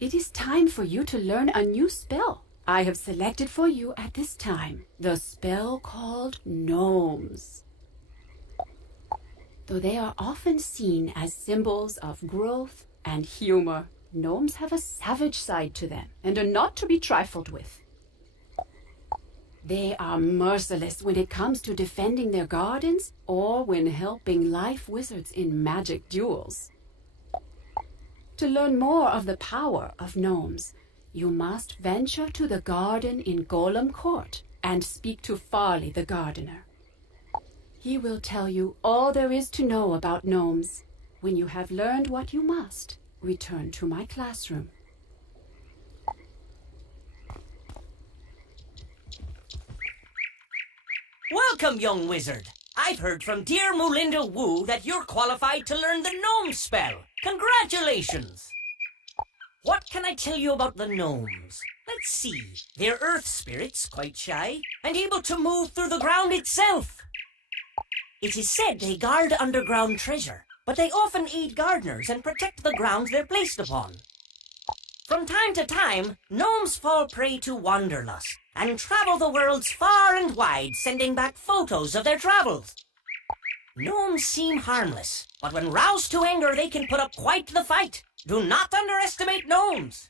It is time for you to learn a new spell. I have selected for you at this time the spell called Gnomes. Though they are often seen as symbols of growth and humor, gnomes have a savage side to them and are not to be trifled with. They are merciless when it comes to defending their gardens or when helping life wizards in magic duels. To learn more of the power of gnomes, you must venture to the garden in Golem Court and speak to Farley the gardener. He will tell you all there is to know about gnomes. When you have learned what you must, return to my classroom. Welcome, young wizard. I've heard from dear Moolinda Wu that you're qualified to learn the gnome spell. Congratulations! What can I tell you about the gnomes? Let's see. They're earth spirits, quite shy, and able to move through the ground itself. It is said they guard underground treasure, but they often aid gardeners and protect the grounds they're placed upon. From time to time, gnomes fall prey to wanderlust and travel the worlds far and wide, sending back photos of their travels. Gnomes seem harmless, but when roused to anger, they can put up quite the fight. Do not underestimate gnomes.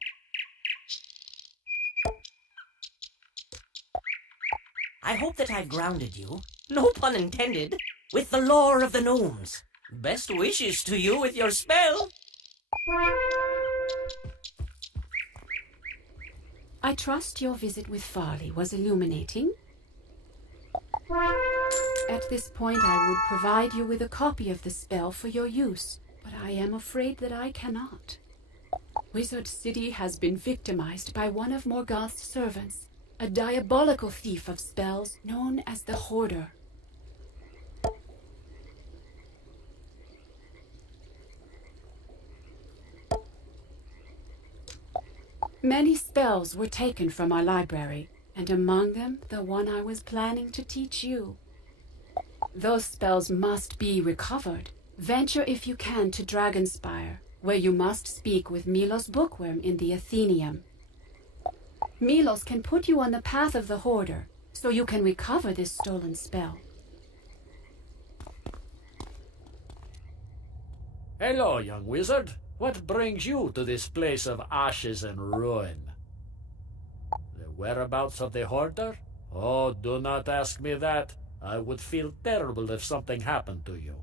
I hope that I've grounded you, no pun intended, with the lore of the gnomes. Best wishes to you with your spell. I trust your visit with Farley was illuminating. At this point, I would provide you with a copy of the spell for your use, but I am afraid that I cannot. Wizard City has been victimized by one of Morgoth's servants, a diabolical thief of spells known as the Hoarder. Many spells were taken from our library, and among them the one I was planning to teach you. Those spells must be recovered. Venture if you can to Dragonspire, where you must speak with Milos Bookworm in the Athenaeum. Milos can put you on the path of the Hoarder, so you can recover this stolen spell. Hello, young wizard. What brings you to this place of ashes and ruin? The whereabouts of the Hoarder? Oh, do not ask me that. I would feel terrible if something happened to you.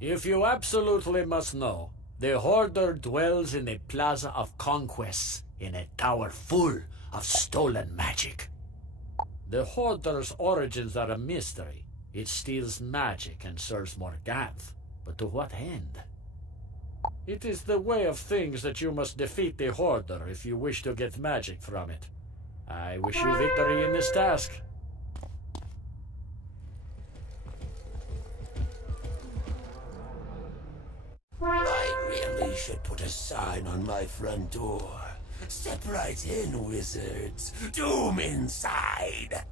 If you absolutely must know, the Hoarder dwells in the Plaza of Conquests, in a tower full of stolen magic. The Hoarder's origins are a mystery. It steals magic and serves Morganth. But to what end? It is the way of things that you must defeat the Hoarder if you wish to get magic from it. I wish you victory in this task. I really should put a sign on my front door. Step right in, wizards. Doom inside.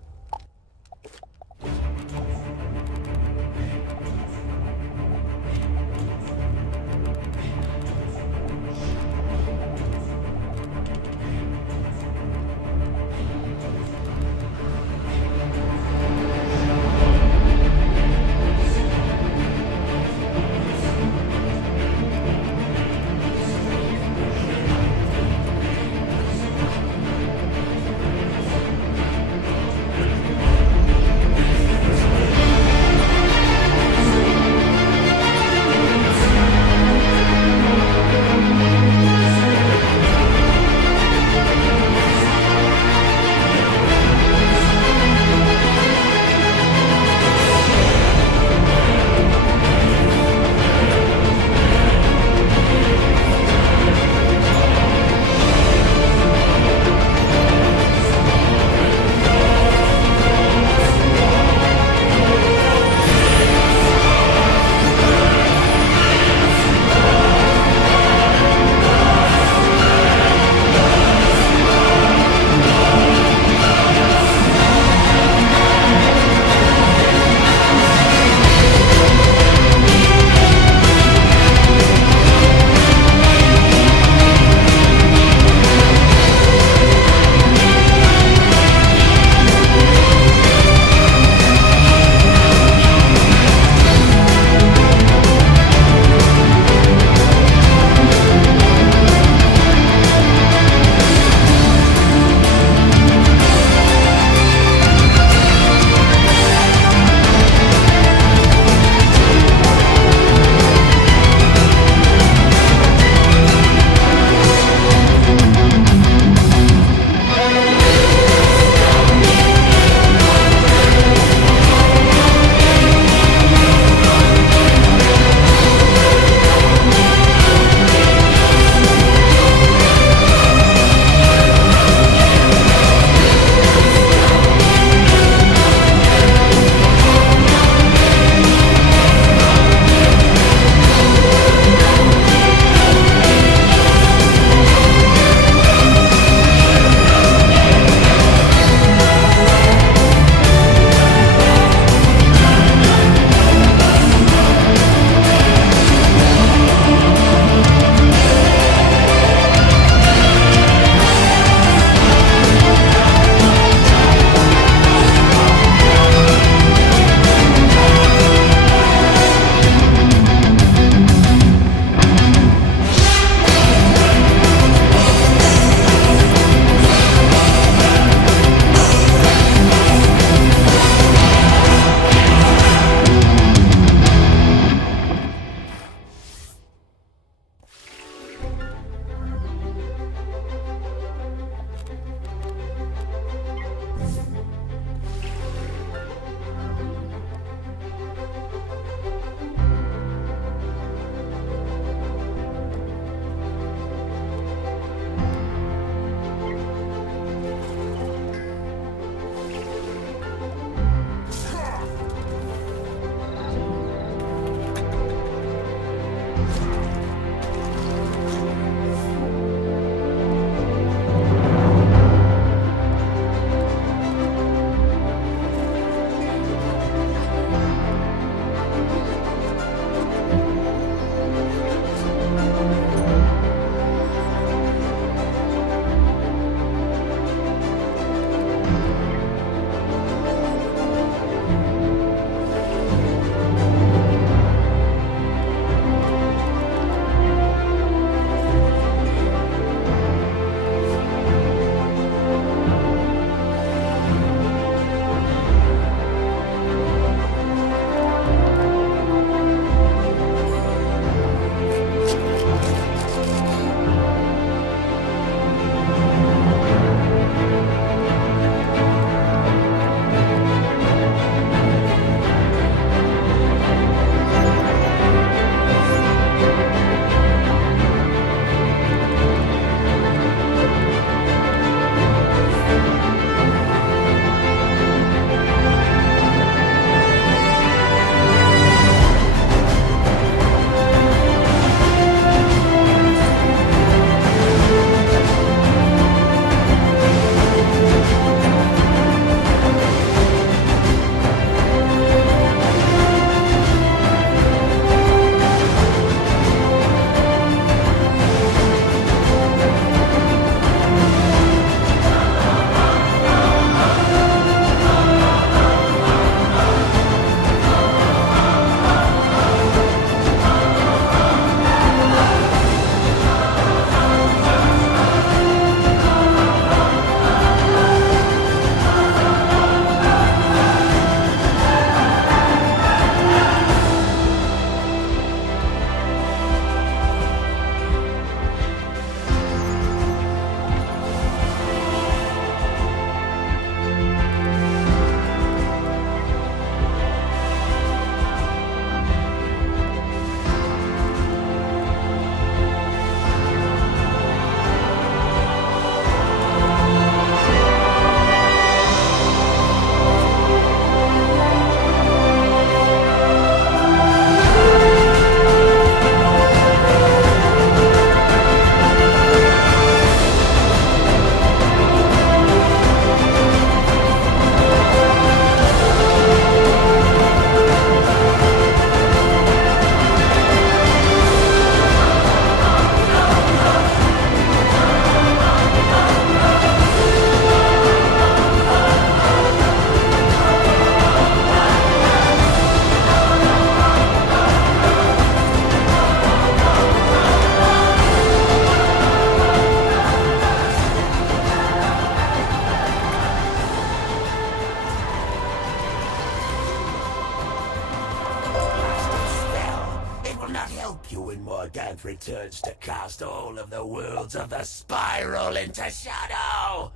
returns to cast all of the worlds of the spiral into shadow!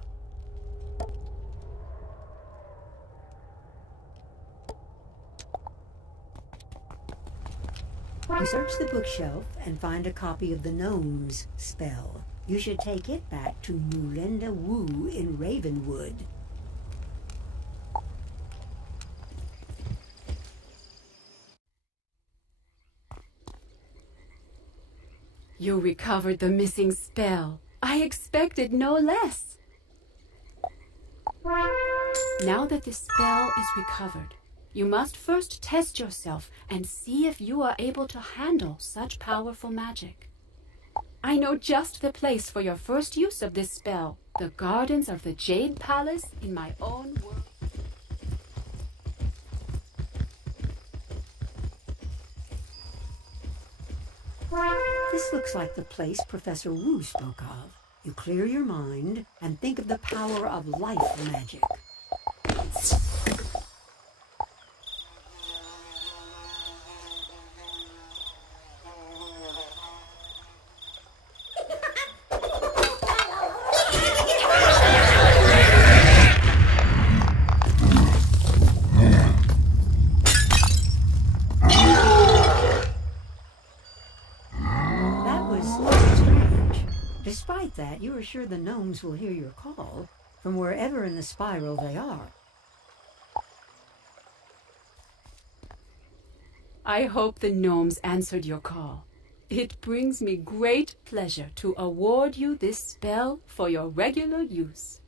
You search the bookshelf and find a copy of the Gnomes spell. You should take it back to Mulinda Wu in Ravenwood. You recovered the missing spell. I expected no less. Now that the spell is recovered, you must first test yourself and see if you are able to handle such powerful magic. I know just the place for your first use of this spell, the gardens of the Jade Palace in my own world. This looks like the place Professor Wu spoke of. You clear your mind and think of the power of life magic. Despite that, you are sure the gnomes will hear your call from wherever in the spiral they are. I hope the gnomes answered your call. It brings me great pleasure to award you this spell for your regular use.